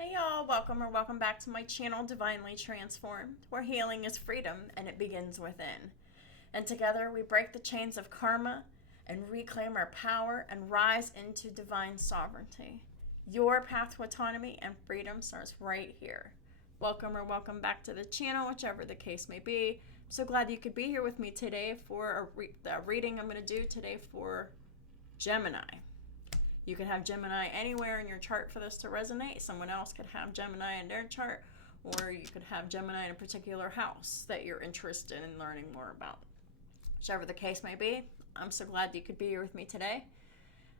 Hey y'all, welcome back to my channel, Divinely Transformed, where healing is freedom and it begins within. And together we break the chains of karma and reclaim our power and rise into divine sovereignty. Your path to autonomy and freedom starts right here. Welcome back to the channel, whichever the case may be. I'm so glad you could be here with me today for a reading I'm going to do today for Gemini. You could have Gemini anywhere in your chart for this to resonate. Someone else could have Gemini in their chart, or you could have Gemini in a particular house that you're interested in learning more about. Whichever the case may be, I'm so glad you could be here with me today.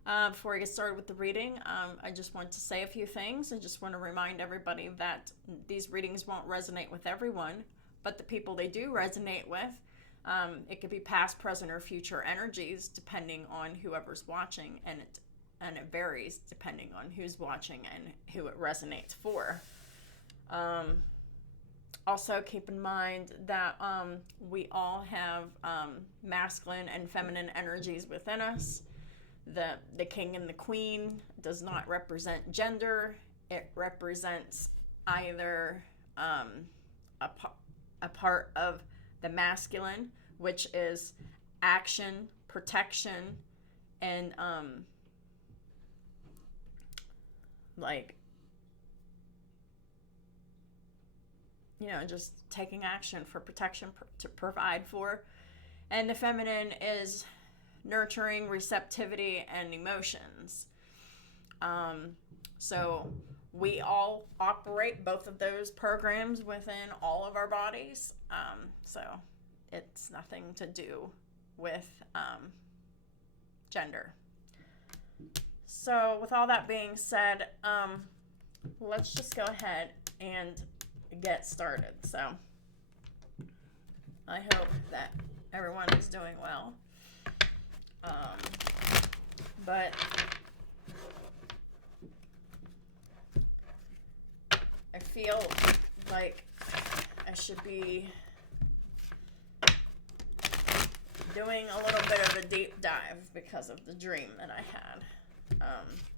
Before I get started with the reading, I just want to say a few things. I just want to remind everybody that these readings won't resonate with everyone, but the people they do resonate with, it could be past, present, or future energies depending on whoever's watching, and it varies depending on who's watching and who it resonates for. Also, keep in mind that we all have masculine and feminine energies within us. The king and the queen does not represent gender. It represents either a part of the masculine, which is action, protection, and just taking action for protection to provide for. And the feminine is nurturing, receptivity, and emotions. So we all operate both of those programs within all of our bodies. So it's nothing to do with gender. So with all that being said, let's just go ahead and get started. So I hope that everyone is doing well. But I feel like I should be doing a little bit of a deep dive because of the dream that I had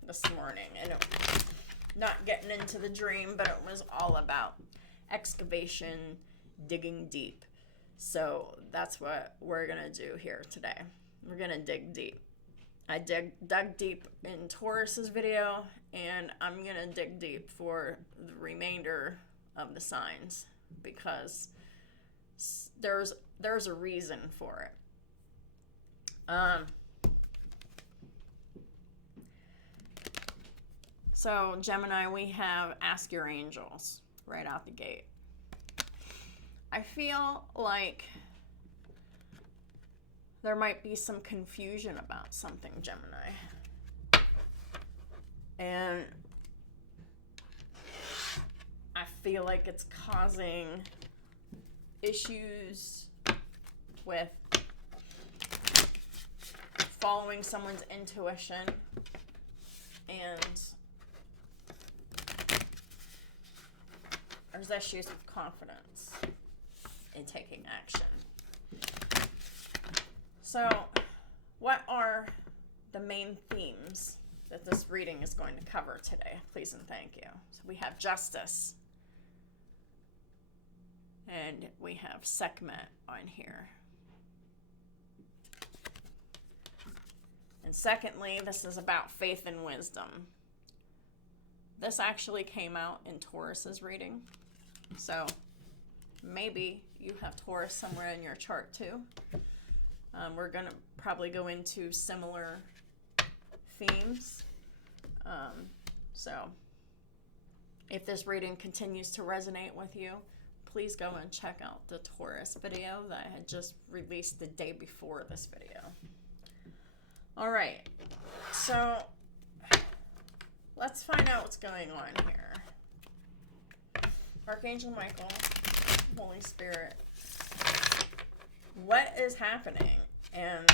this morning. And not getting into the dream, but it was all about excavation, digging deep. So that's what we're gonna do here today. We're gonna dig deep. I dug deep in Taurus's video, and I'm gonna dig deep for the remainder of the signs because there's a reason for it. So Gemini, we have Ask Your Angels right out the gate. I feel like there might be some confusion about something, Gemini. And I feel like it's causing issues with following someone's intuition and there's issues with confidence in taking action. So, what are the main themes that this reading is going to cover today? Please and thank you. So we have justice. And we have Sekhmet on here. And secondly, this is about faith and wisdom. This actually came out in Taurus's reading. So maybe you have Taurus somewhere in your chart too. We're going to probably go into similar themes. So if this reading continues to resonate with you, please go and check out the Taurus video that I had just released the day before this video. All right, so let's find out what's going on here. Archangel Michael, Holy Spirit, what is happening? And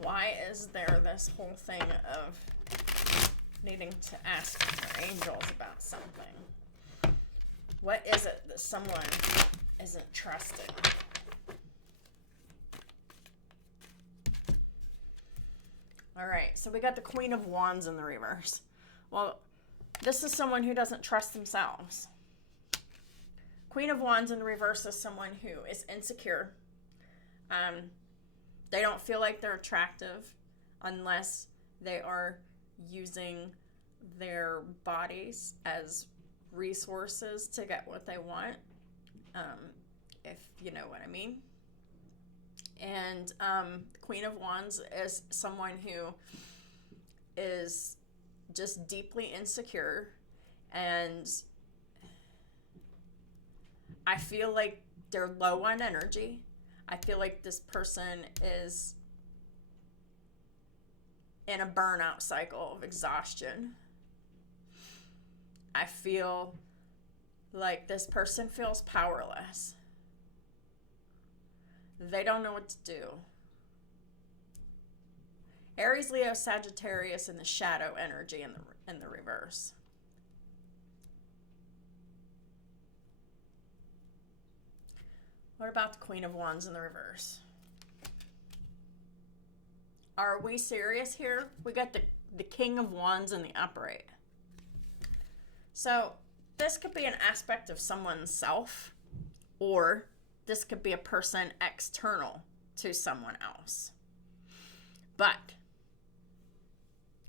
why is there this whole thing of needing to ask your angels about something? What is it that someone isn't trusting? All right, so we got the Queen of Wands in the reverse. Well, this is someone who doesn't trust themselves. Queen of Wands in the reverse is someone who is insecure. They don't feel like they're attractive unless they are using their bodies as resources to get what they want, if you know what I mean. And the Queen of Wands is someone who is just deeply insecure, and I feel like they're low on energy. I feel like this person is in a burnout cycle of exhaustion. I feel like this person feels powerless. They don't know what to do. Aries, Leo, Sagittarius in the shadow energy in the reverse. What about the Queen of Wands in the reverse? Are we serious here? We got the King of Wands in the upright. So this could be an aspect of someone's self, or this could be a person external to someone else. But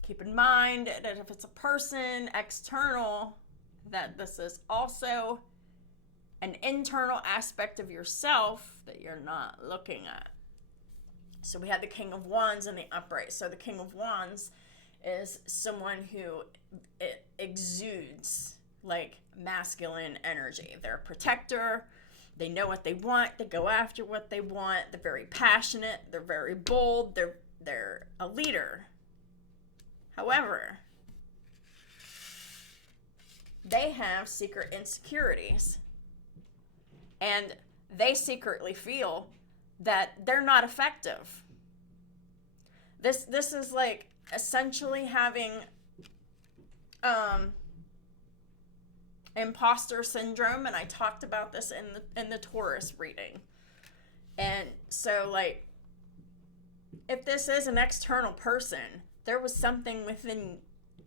keep in mind that if it's a person external, that this is also an internal aspect of yourself that you're not looking at. So we had the King of Wands in the upright. So the King of Wands is someone who exudes like masculine energy. They're a protector. They know what they want. They go after what they want. They're very passionate. They're very bold. They're a leader. However, they have secret insecurities. And they secretly feel that they're not effective. This is like essentially having imposter syndrome, and I talked about this in the Taurus reading. And so, like, if this is an external person, there was something within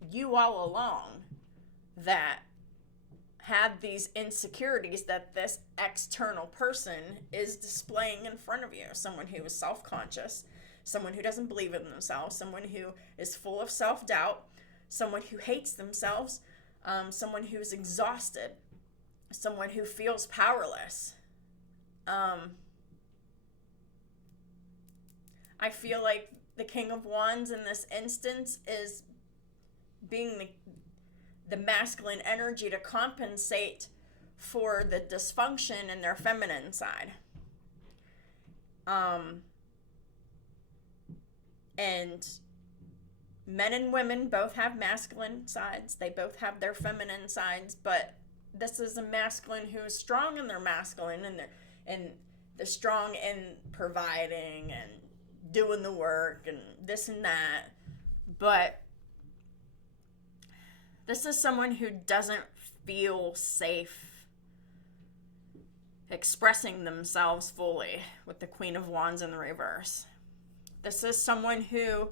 you all along that had these insecurities that this external person is displaying in front of you. Someone who is self-conscious, someone who doesn't believe in themselves, someone who is full of self-doubt, someone who hates themselves, someone who's exhausted, someone who feels powerless. I feel like the King of Wands in this instance is being the masculine energy to compensate for the dysfunction in their feminine side. And men and women both have masculine sides. They both have their feminine sides, but this is a masculine who is strong in their masculine, and they're strong in providing and doing the work and this and that. But this is someone who doesn't feel safe expressing themselves fully with the Queen of Wands in the reverse. This is someone who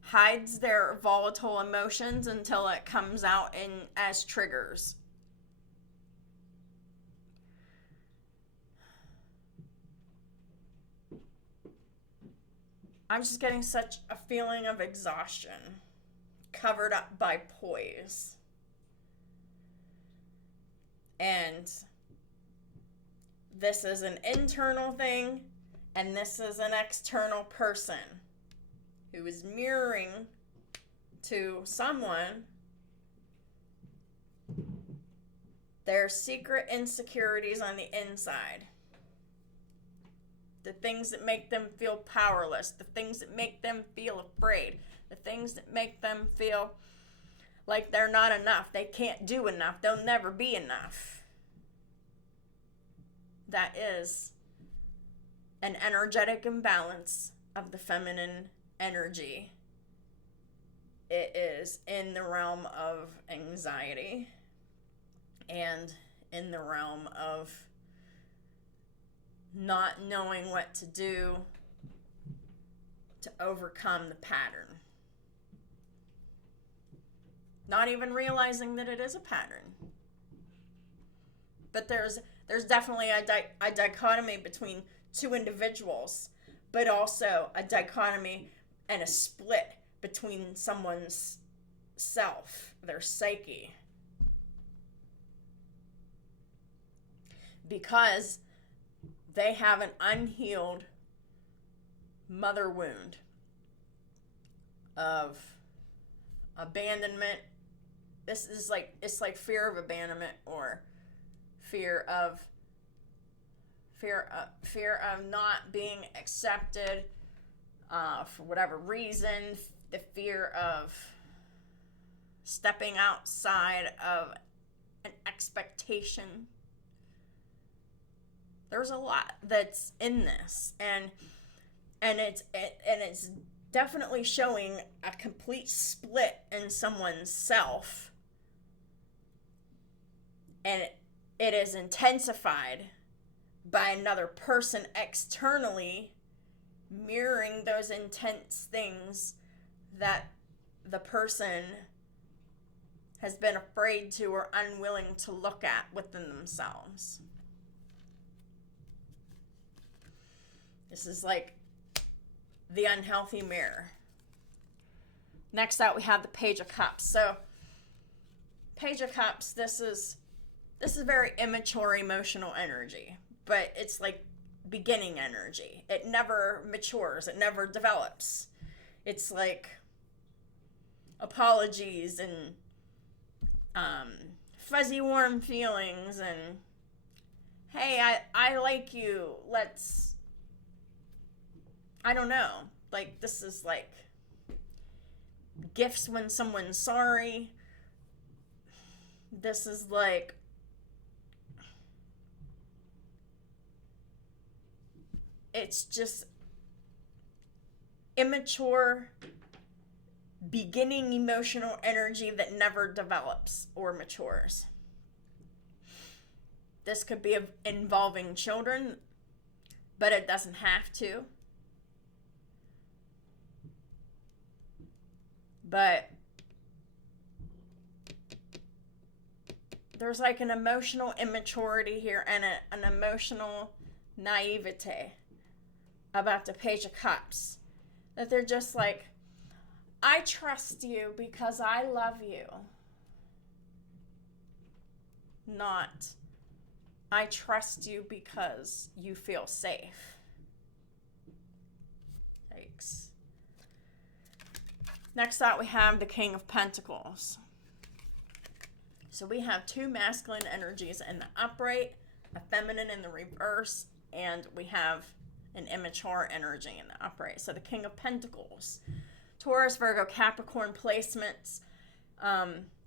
hides their volatile emotions until it comes out as triggers. I'm just getting such a feeling of exhaustion, covered up by poise. And this is an internal thing, and this is an external person who is mirroring to someone their secret insecurities on the inside. The things that make them feel powerless, the things that make them feel afraid, the things that make them feel like they're not enough, they can't do enough, they'll never be enough. That is an energetic imbalance of the feminine energy. It is in the realm of anxiety and in the realm of not knowing what to do to overcome the pattern. Not even realizing that it is a pattern. But there's definitely a dichotomy between two individuals, but also a dichotomy and a split between someone's self, their psyche. Because they have an unhealed mother wound of abandonment. This is like, it's like fear of abandonment, or fear of not being accepted for whatever reason, the fear of stepping outside of an expectation. There's a lot that's in this, and it's definitely showing a complete split in someone's self, and it is intensified by another person externally mirroring those intense things that the person has been afraid to or unwilling to look at within themselves. This is like the unhealthy mirror. Next out, we have the Page of Cups. So, Page of Cups, this is very immature emotional energy, but it's like beginning energy. It never matures. It never develops. It's like apologies and fuzzy warm feelings and, hey, I like you. Let's, I don't know. Like, this is like gifts when someone's sorry. This is like it's just immature beginning emotional energy that never develops or matures. This could be involving children, but it doesn't have to. But there's like an emotional immaturity here and an emotional naivete about the Page of Cups. That they're just like, I trust you because I love you. Not, I trust you because you feel safe. Yikes. Next out, we have the King of Pentacles. So we have two masculine energies in the upright, a feminine in the reverse, and we have an immature energy in the upright. So the King of Pentacles, Taurus, Virgo, Capricorn placements.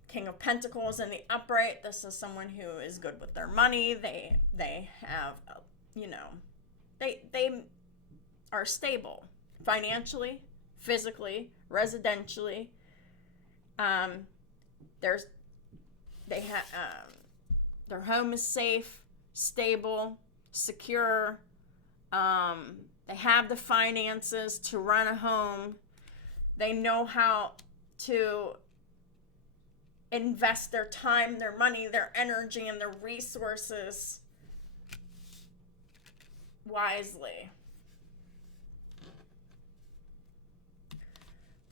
King of Pentacles in the upright. This is someone who is good with their money. They have, they are stable financially, physically, residentially. Their home is safe, stable, secure. They have the finances to run a home. They know how to invest their time, their money, their energy, and their resources wisely.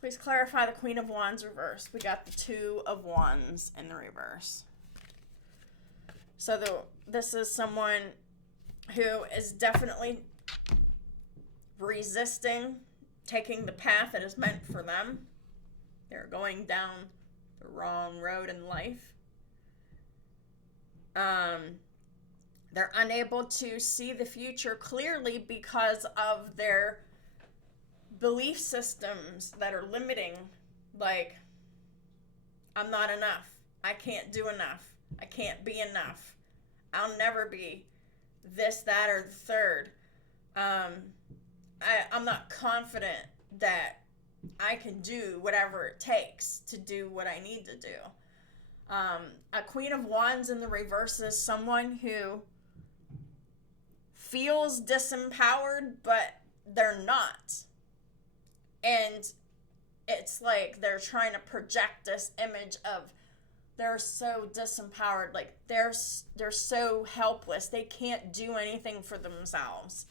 Please clarify the Queen of Wands reverse. We got the Two of Wands in the reverse. So this is someone who is definitely resisting taking the path that is meant for them. They're going down the wrong road in life. They're unable to see the future clearly because of their belief systems that are limiting. Like, I'm not enough. I can't do enough. I can't be enough. I'll never be this, that, or the third. I'm not confident that I can do whatever it takes to do what I need to do. A Queen of Wands in the reverse is someone who feels disempowered, but they're not. And it's like they're trying to project this image of they're so disempowered, like they're so helpless, they can't do anything for themselves.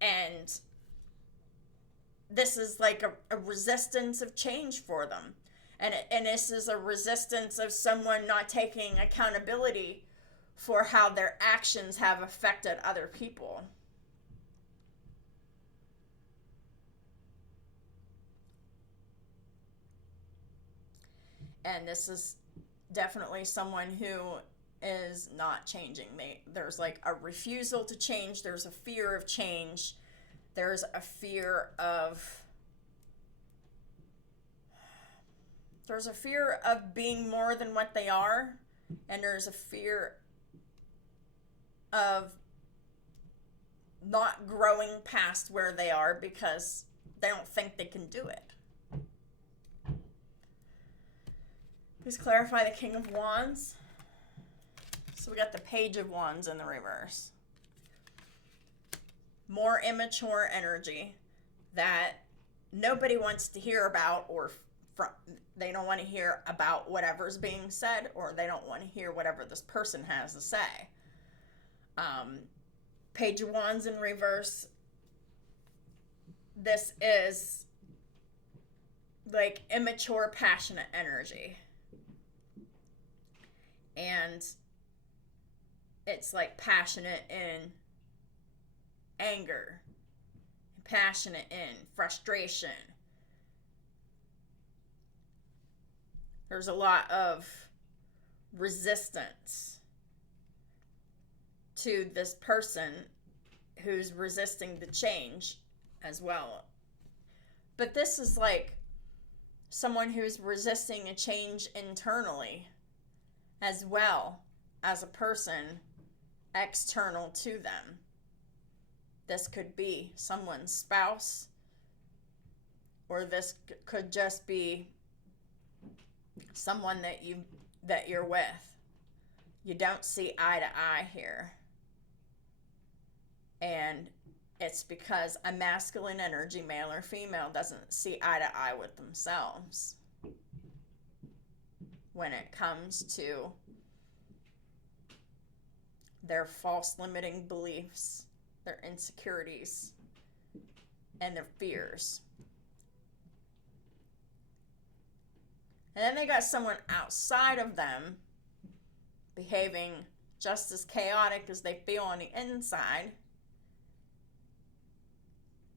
And this is like a resistance of change for them. And this is a resistance of someone not taking accountability for how their actions have affected other people. And this is definitely someone who is not changing. There's like a refusal to change. There's a fear of change. There's a fear of being more than what they are. And there's a fear of not growing past where they are because they don't think they can do it. Please clarify the King of Wands. So we got the Page of Wands in the reverse. More immature energy that nobody wants to hear about, or they don't want to hear about whatever's being said, or they don't want to hear whatever this person has to say. Page of Wands in reverse. This is like immature, passionate energy. And it's like passionate in anger, passionate in frustration. There's a lot of resistance to this person who's resisting the change as well. But this is like someone who's resisting a change internally as well as a person external to them. This could be someone's spouse, or this could just be someone that you're with. You don't see eye to eye here. And it's because a masculine energy, male or female, doesn't see eye to eye with themselves when it comes to their false limiting beliefs, their insecurities, and their fears. And then they got someone outside of them behaving just as chaotic as they feel on the inside.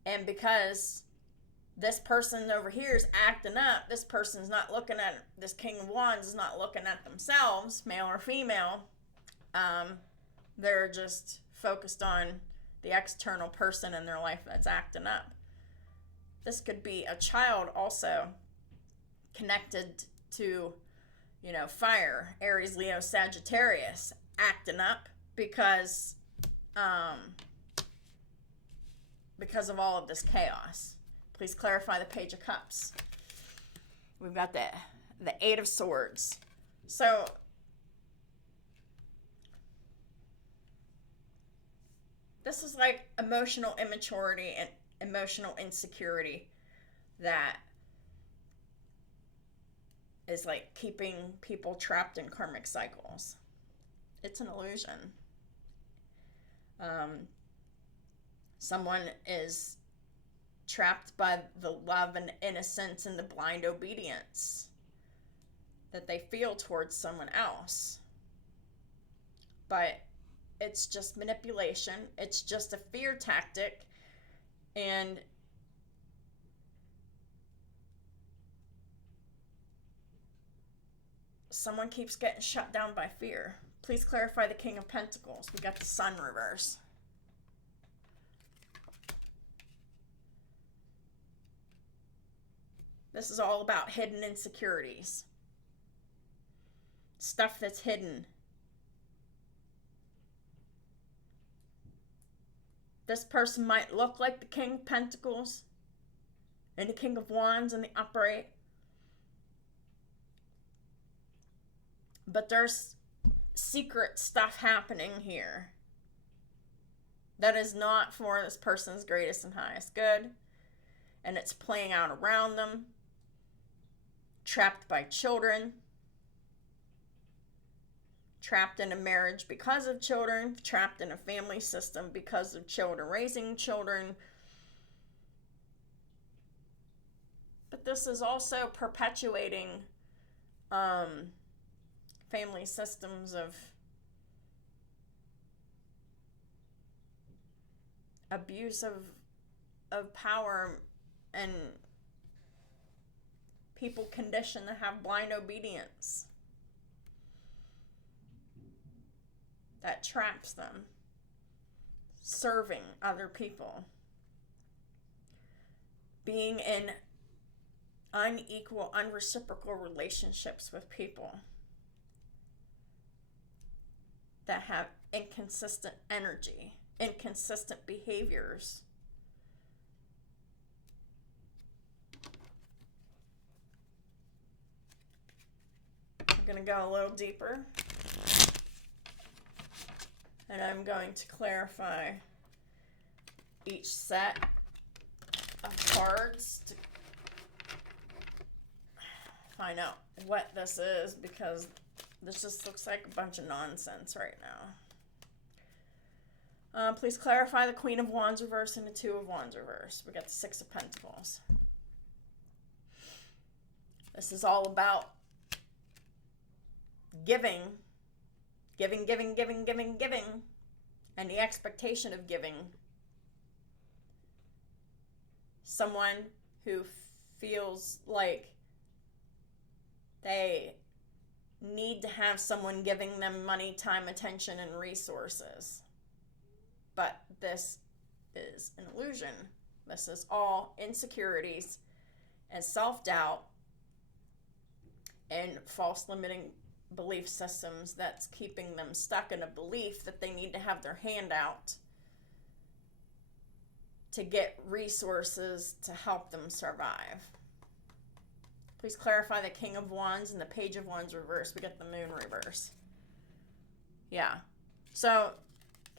And because this person over here is acting up, this person's not looking at, this King of Wands is not looking at themselves, male or female. They're just focused on the external person in their life that's acting up. This could be a child also connected to, fire, Aries, Leo, Sagittarius, acting up because of all of this chaos. Please clarify the Page of Cups. We've got the Eight of Swords. So this is like emotional immaturity and emotional insecurity that is like keeping people trapped in karmic cycles. It's an illusion. Someone is trapped by the love and innocence and the blind obedience that they feel towards someone else. But it's just manipulation. It's just a fear tactic. And someone keeps getting shut down by fear. Please clarify the King of Pentacles. We got the Sun reverse. This is all about hidden insecurities. Stuff that's hidden. This person might look like the King of Pentacles and the King of Wands in the upright. But there's secret stuff happening here that is not for this person's greatest and highest good. and it's playing out around them. Trapped by children. Trapped in a marriage because of children. Trapped in a family system because of children raising children. But this is also perpetuating family systems of abuse of power, and people conditioned to have blind obedience that traps them, serving other people, being in unequal, unreciprocal relationships with people that have inconsistent energy, inconsistent behaviors. I'm going to go a little deeper, and I'm going to clarify each set of cards to find out what this is, because this just looks like a bunch of nonsense right now. Please clarify the Queen of Wands reverse and the Two of Wands reverse. We got the Six of Pentacles. This is all about giving, and the expectation of giving. Someone who feels like they need to have someone giving them money, time, attention, and resources. But this is an illusion. This is all insecurities and self-doubt and false limiting belief systems that's keeping them stuck in a belief that they need to have their hand out to get resources to help them survive. Please clarify the King of Wands and the Page of Wands reverse. We got the Moon reverse. Yeah. So,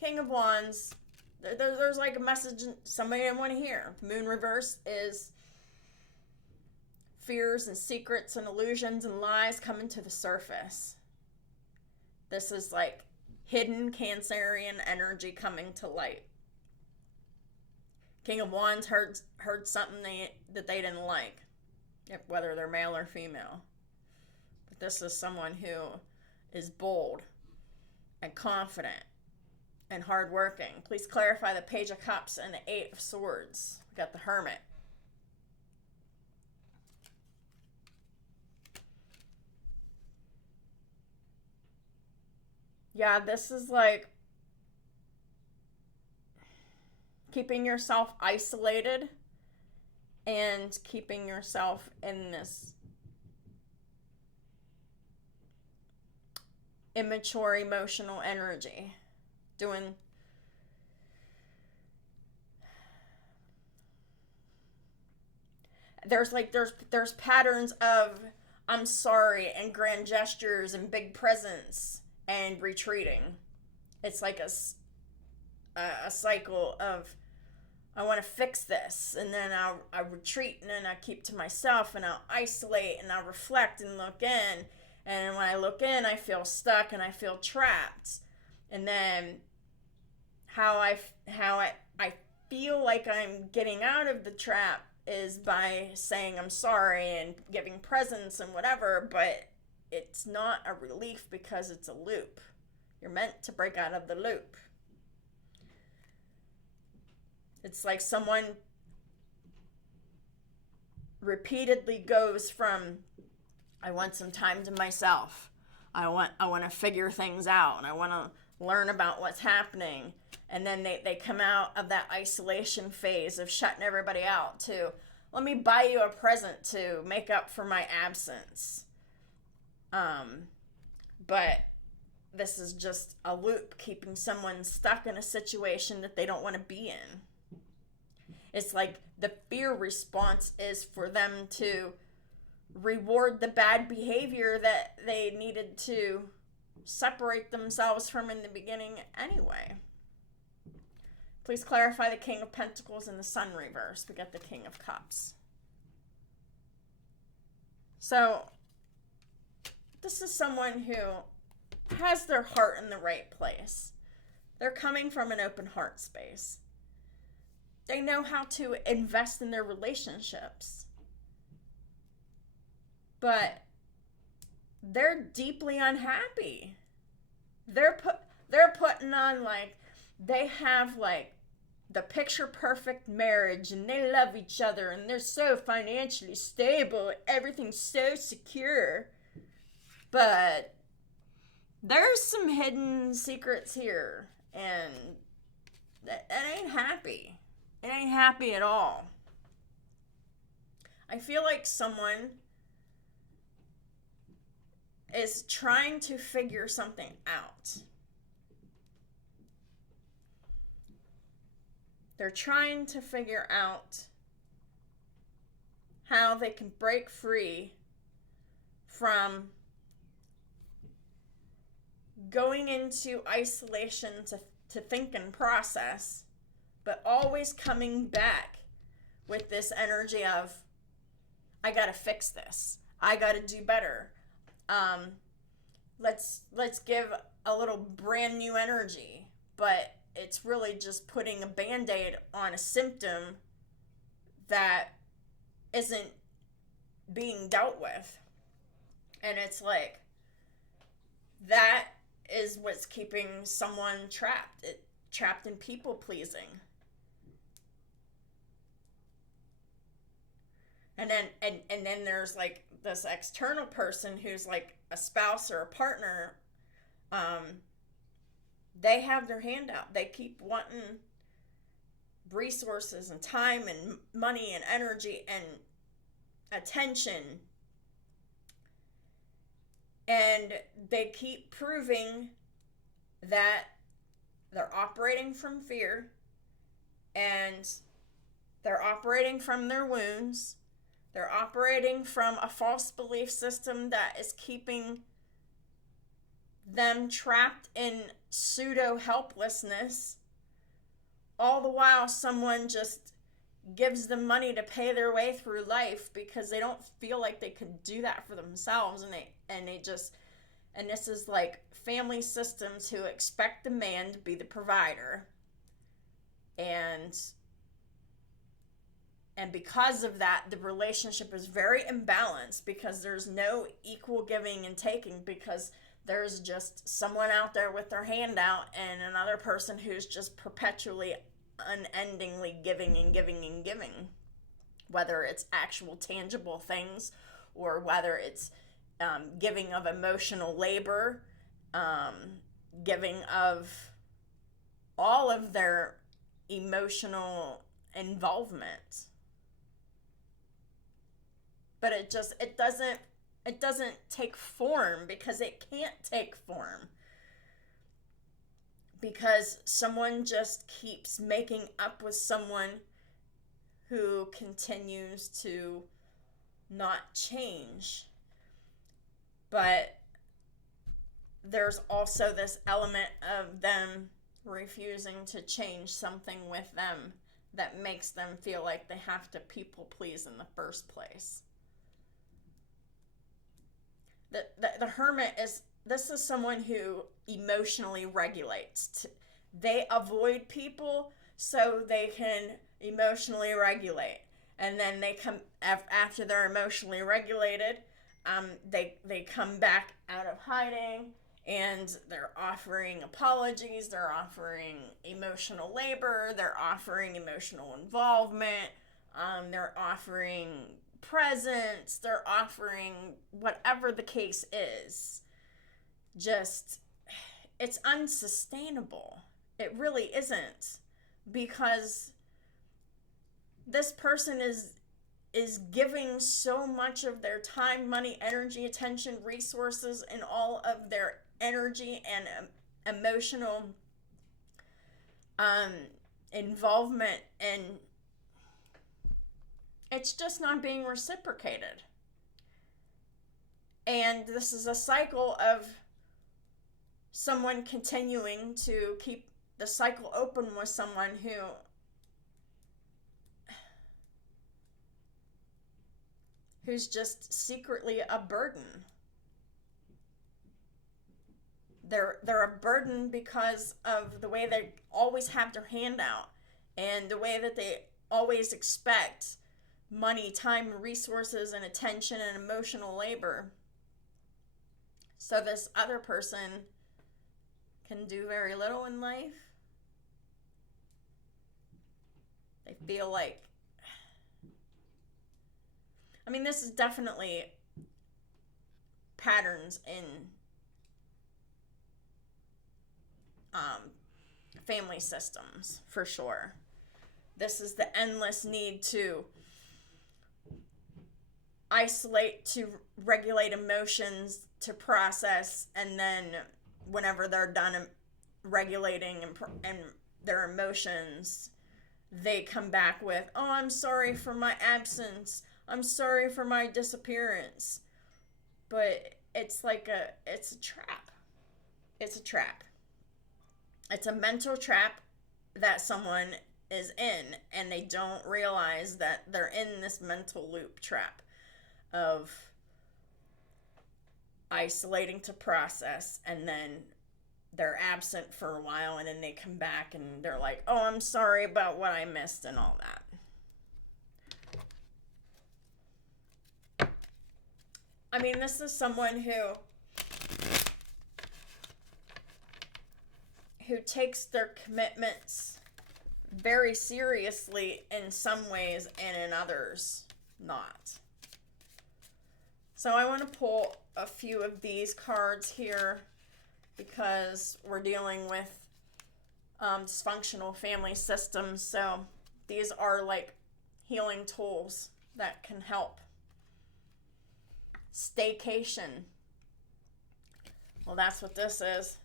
King of Wands, there's like a message somebody didn't want to hear. Moon reverse is fears and secrets and illusions and lies coming to the surface. This is like hidden Cancerian energy coming to light. King of Wands heard something that they didn't like, whether they're male or female. But this is someone who is bold and confident and hardworking. Please clarify the Page of Cups and the Eight of Swords. We got the Hermit. Yeah, this is like keeping yourself isolated and keeping yourself in this immature emotional energy. There's patterns of I'm sorry and grand gestures and big presents and retreating. It's like a cycle of I want to fix this, and then I retreat, and then I keep to myself, and I'll isolate, and I'll reflect and look in, and when I look in, I feel stuck and I feel trapped. And then how I feel like I'm getting out of the trap is by saying I'm sorry and giving presents and whatever, but it's not a relief because it's a loop. You're meant to break out of the loop. It's like someone repeatedly goes from, I want some time to myself. I want to figure things out, and I want to learn about what's happening. And then they come out of that isolation phase of shutting everybody out to, let me buy you a present to make up for my absence. But this is just a loop keeping someone stuck in a situation that they don't want to be in. It's like the fear response is for them to reward the bad behavior that they needed to separate themselves from in the beginning anyway. Please clarify the King of Pentacles and the Sun reverse. We get the King of Cups. So, this is someone who has their heart in the right place. They're coming from an open heart space. They know how to invest in their relationships. But they're deeply unhappy. They're putting on like, they have like the picture perfect marriage and they love each other and they're so financially stable, everything's so secure. But there's some hidden secrets here, and that ain't happy. It ain't happy at all. I feel like someone is trying to figure something out. They're trying to figure out how they can break free from going into isolation to think and process, but always coming back with this energy of, I gotta fix this. I gotta do better. Let's give a little brand new energy, but it's really just putting a Band-Aid on a symptom that isn't being dealt with. And it's like, that is what's keeping someone trapped in people pleasing. And then there's like this external person who's like a spouse or a partner. They have their hand out. They keep wanting resources and time and money and energy and attention. And they keep proving that they're operating from fear and they're operating from their wounds. They're operating from a false belief system that is keeping them trapped in pseudo helplessness. All the while, someone just gives them money to pay their way through life because they don't feel like they could do that for themselves, and this is like family systems who expect the man to be the provider, and because of that, the relationship is very imbalanced because there's no equal giving and taking, because there's just someone out there with their hand out and another person who's just perpetually, unendingly giving and giving and giving, whether it's actual tangible things or whether it's giving of emotional labor, giving of all of their emotional involvement. But it doesn't take form, because it can't take form. Because someone just keeps making up with someone who continues to not change. But there's also this element of them refusing to change something with them that makes them feel like they have to people please in the first place. The Hermit this is someone who emotionally regulates. They avoid people so they can emotionally regulate. And then they come, after they're emotionally regulated, they come back out of hiding, and they're offering apologies, they're offering emotional labor, they're offering emotional involvement, they're offering presents, they're offering whatever the case is. Just, it's unsustainable. It really isn't, because this person is giving so much of their time, money, energy, attention, resources, and all of their energy and emotional involvement, and it's just not being reciprocated. And this is a cycle of someone continuing to keep the cycle open with someone who's just secretly a burden. They're a burden because of the way they always have their hand out and the way that they always expect money, time, resources, and attention and emotional labor. So this other person can do very little in life. They feel like, I mean, this is definitely patterns in family systems, for sure. This is the endless need to isolate, to regulate emotions, to process, and then whenever they're done regulating and their emotions, they come back with, oh, I'm sorry for my absence. I'm sorry for my disappearance. But it's like it's a trap. It's a trap. It's a mental trap that someone is in, and they don't realize that they're in this mental loop trap of isolating to process, and then they're absent for a while, and then they come back and they're like, oh, I'm sorry about what I missed and all that. I mean, this is someone who takes their commitments very seriously in some ways and in others not. So I want to pull a few of these cards here because we're dealing with dysfunctional family systems. So these are like healing tools that can help. Staycation. Well, that's what this is.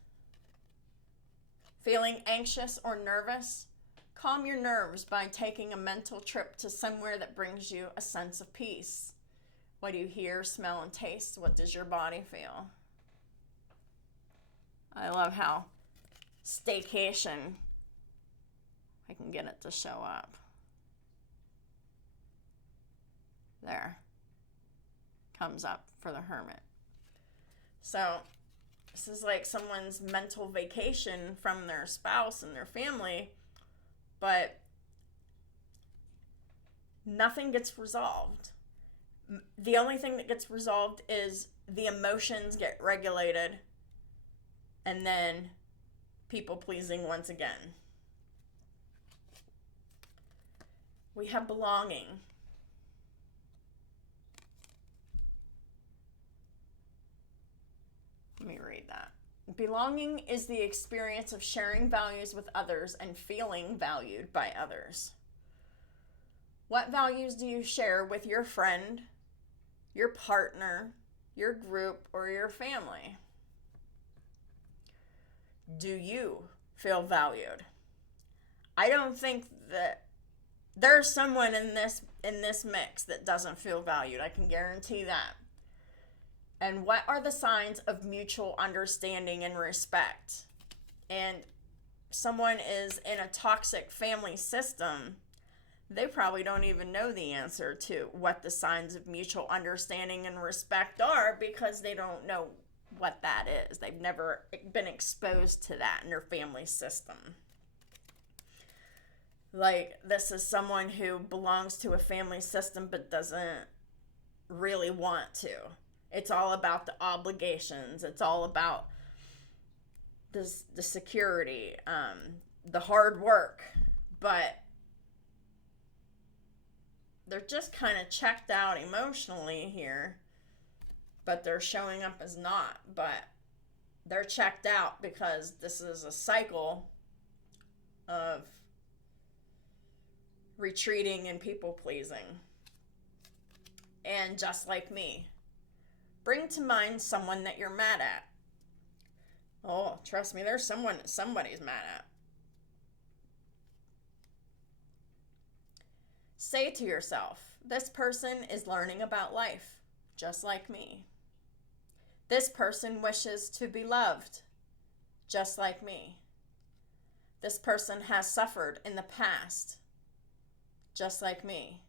Feeling anxious or nervous? Calm your nerves by taking a mental trip to somewhere that brings you a sense of peace. What do you hear, smell, and taste? What does your body feel? I love how staycation, I can get it to show up. There. Comes up for the Hermit. So this is like someone's mental vacation from their spouse and their family, but nothing gets resolved. The only thing that gets resolved is the emotions get regulated, and then people pleasing once again. We have belonging. Let me read that. Belonging is the experience of sharing values with others and feeling valued by others. What values do you share with your friend, your partner, your group, or your family? Do you feel valued? I don't think that there's someone in this mix that doesn't feel valued. I can guarantee that. And what are the signs of mutual understanding and respect? And someone is in a toxic family system, they probably don't even know the answer to what the signs of mutual understanding and respect are because they don't know what that is. They've never been exposed to that in their family system. Like, this is someone who belongs to a family system but doesn't really want to. It's all about the obligations. It's all about the security, the hard work. But they're just kind of checked out emotionally here. But they're showing up as not. But they're checked out because this is a cycle of retreating and people pleasing. And just like me. Bring to mind someone that you're mad at. Oh, trust me, there's someone that somebody's mad at. Say to yourself, this person is learning about life, just like me. This person wishes to be loved, just like me. This person has suffered in the past, just like me.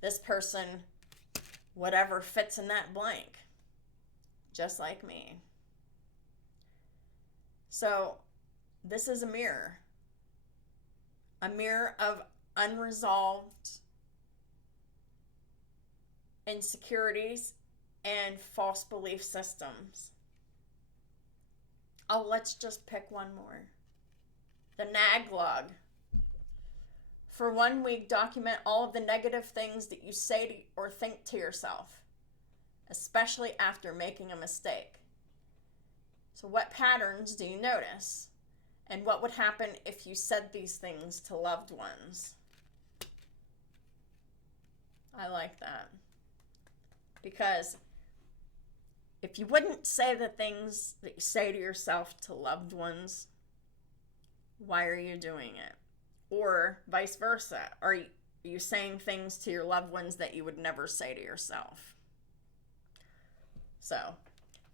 This person, whatever fits in that blank, just like me. So this is a mirror of unresolved insecurities and false belief systems. Oh, let's just pick one more. The nag log. For 1 week, document all of the negative things that you say to or think to yourself, especially after making a mistake. So what patterns do you notice? And what would happen if you said these things to loved ones? I like that. Because if you wouldn't say the things that you say to yourself to loved ones, why are you doing it? Or vice versa. Are you saying things to your loved ones that you would never say to yourself? So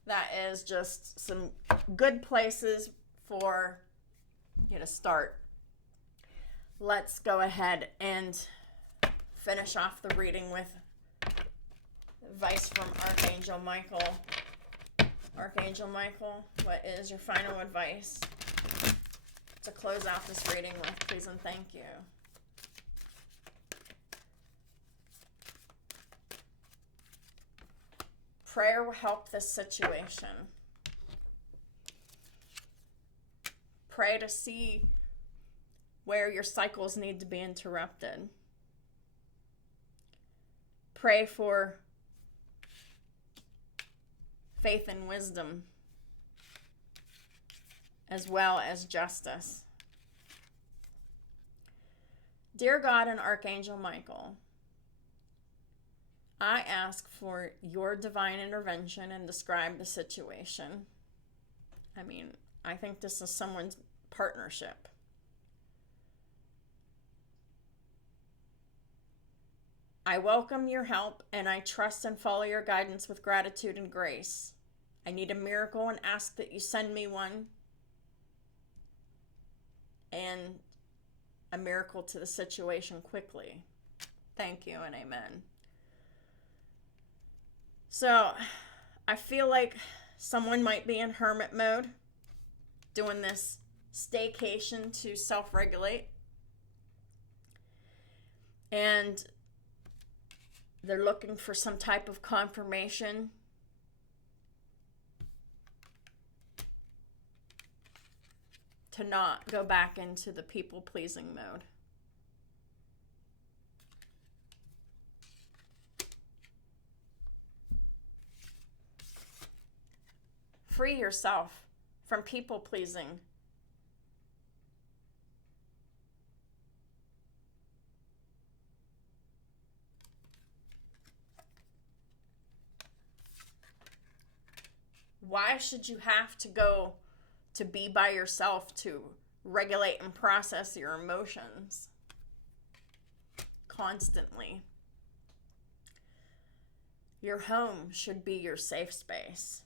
that is just some good places for you to start. Let's go ahead and finish off the reading with advice from Archangel Michael. Archangel Michael, what is your final advice to close out this reading with, please and thank you? Prayer will help this situation. Pray to see where your cycles need to be interrupted. Pray for faith and wisdom, as well as justice. Dear God and Archangel Michael, I ask for your divine intervention and describe the situation. I think this is someone's partnership. I welcome your help and I trust and follow your guidance with gratitude and grace. I need a miracle and ask that you send me one and a miracle to the situation quickly. Thank you and amen. So I feel like someone might be in hermit mode, doing this staycation to self-regulate. And they're looking for some type of confirmation to not go back into the people-pleasing mode. Free yourself from people-pleasing. Why should you have to go to be by yourself to regulate and process your emotions constantly? Your home should be your safe space.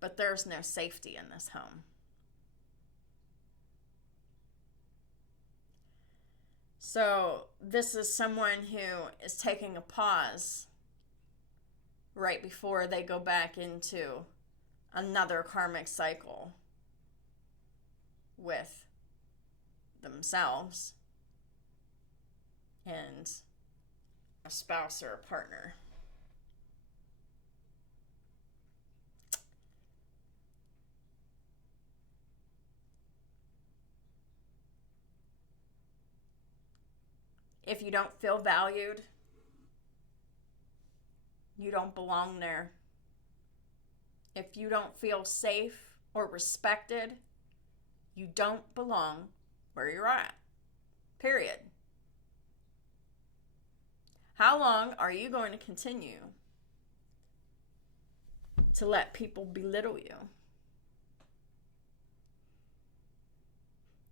But there's no safety in this home. So this is someone who is taking a pause right before they go back into another karmic cycle with themselves and a spouse or a partner. If you don't feel valued, you don't belong there. If you don't feel safe or respected, you don't belong where you're at. Period. How long are you going to continue to let people belittle you?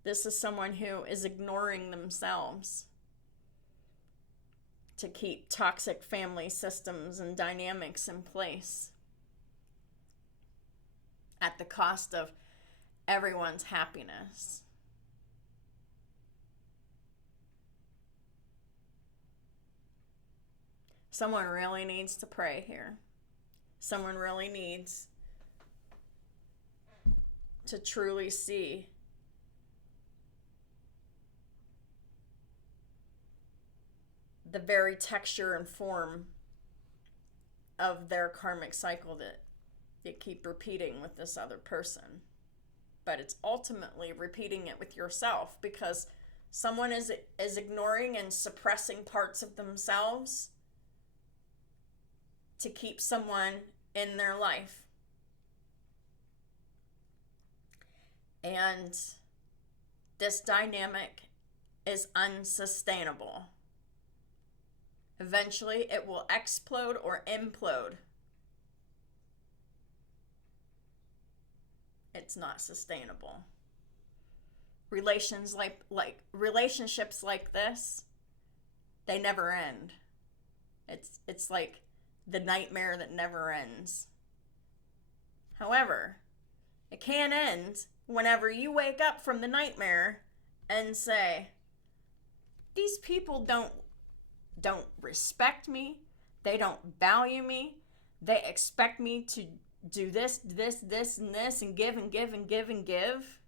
This is someone who is ignoring themselves to keep toxic family systems and dynamics in place at the cost of everyone's happiness. Someone really needs to pray here. Someone really needs to truly see the very texture and form of their karmic cycle that they keep repeating with this other person. But it's ultimately repeating it with yourself, because someone is ignoring and suppressing parts of themselves to keep someone in their life. And this dynamic is unsustainable. Eventually, it will explode or implode. It's not sustainable. Relationships like this, they never end. It's like the nightmare that never ends. However, it can end whenever you wake up from the nightmare and say, these people don't respect me. They don't value me. They expect me to do this, and this, and give and give and give and give.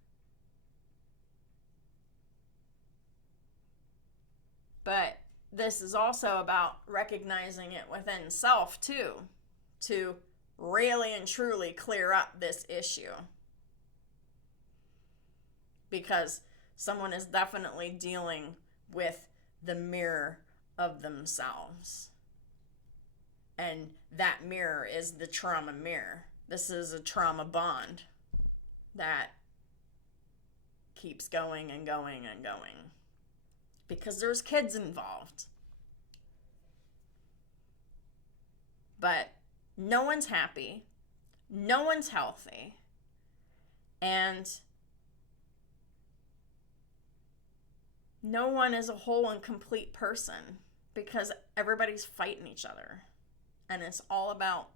But this is also about recognizing it within self too, to really and truly clear up this issue. Because someone is definitely dealing with the mirror of themselves. And that mirror is the trauma mirror. This is a trauma bond that keeps going and going and going. Because there's kids involved. But no one's happy. No one's healthy. And no one is a whole and complete person, because everybody's fighting each other. And it's all about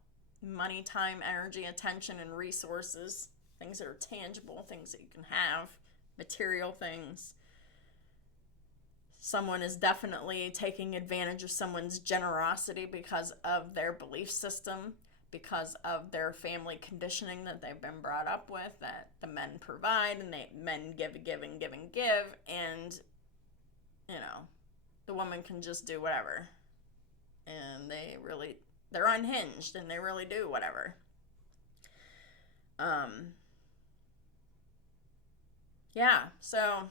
money, time, energy, attention, and resources. Things that are tangible, things that you can have, material things. Someone is definitely taking advantage of someone's generosity because of their belief system, because of their family conditioning that they've been brought up with, that the men provide and men give and give and give and give, and the woman can just do whatever. And they're unhinged and they really do whatever. So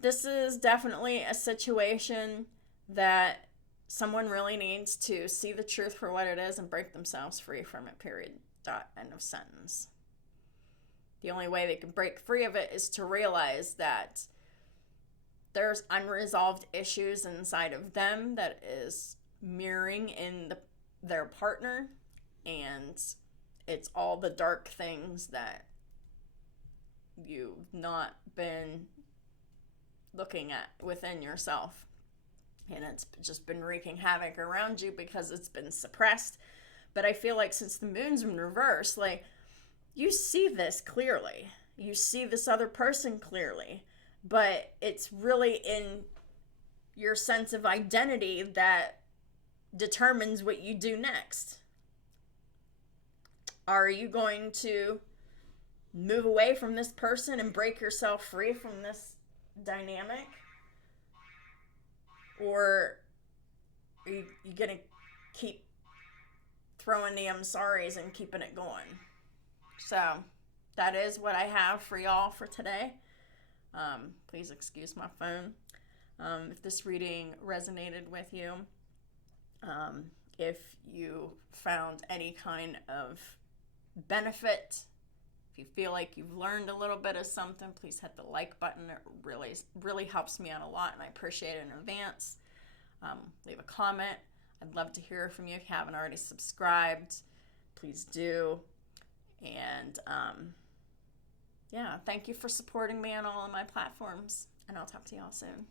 this is definitely a situation that someone really needs to see the truth for what it is and break themselves free from it, period. End of sentence. The only way they can break free of it is to realize that there's unresolved issues inside of them that is mirroring in their partner, and it's all the dark things that you've not been looking at within yourself, and it's just been wreaking havoc around you because it's been suppressed. But I feel like since the moon's in reverse, like, you see this clearly, you see this other person clearly, but it's really in your sense of identity that determines what you do next. Are you going to move away from this person and break yourself free from this dynamic? Or are you going to keep throwing the I'm sorries and keeping it going? So that is what I have for y'all for today. Please excuse my phone. If this reading resonated with you, if you found any kind of benefit, if you feel like you've learned a little bit of something, please hit the like button. It really helps me out a lot, and I appreciate it in advance. Leave a comment. I'd love to hear from you. If you haven't already subscribed, please do. And thank you for supporting me on all of my platforms, and I'll talk to y'all soon.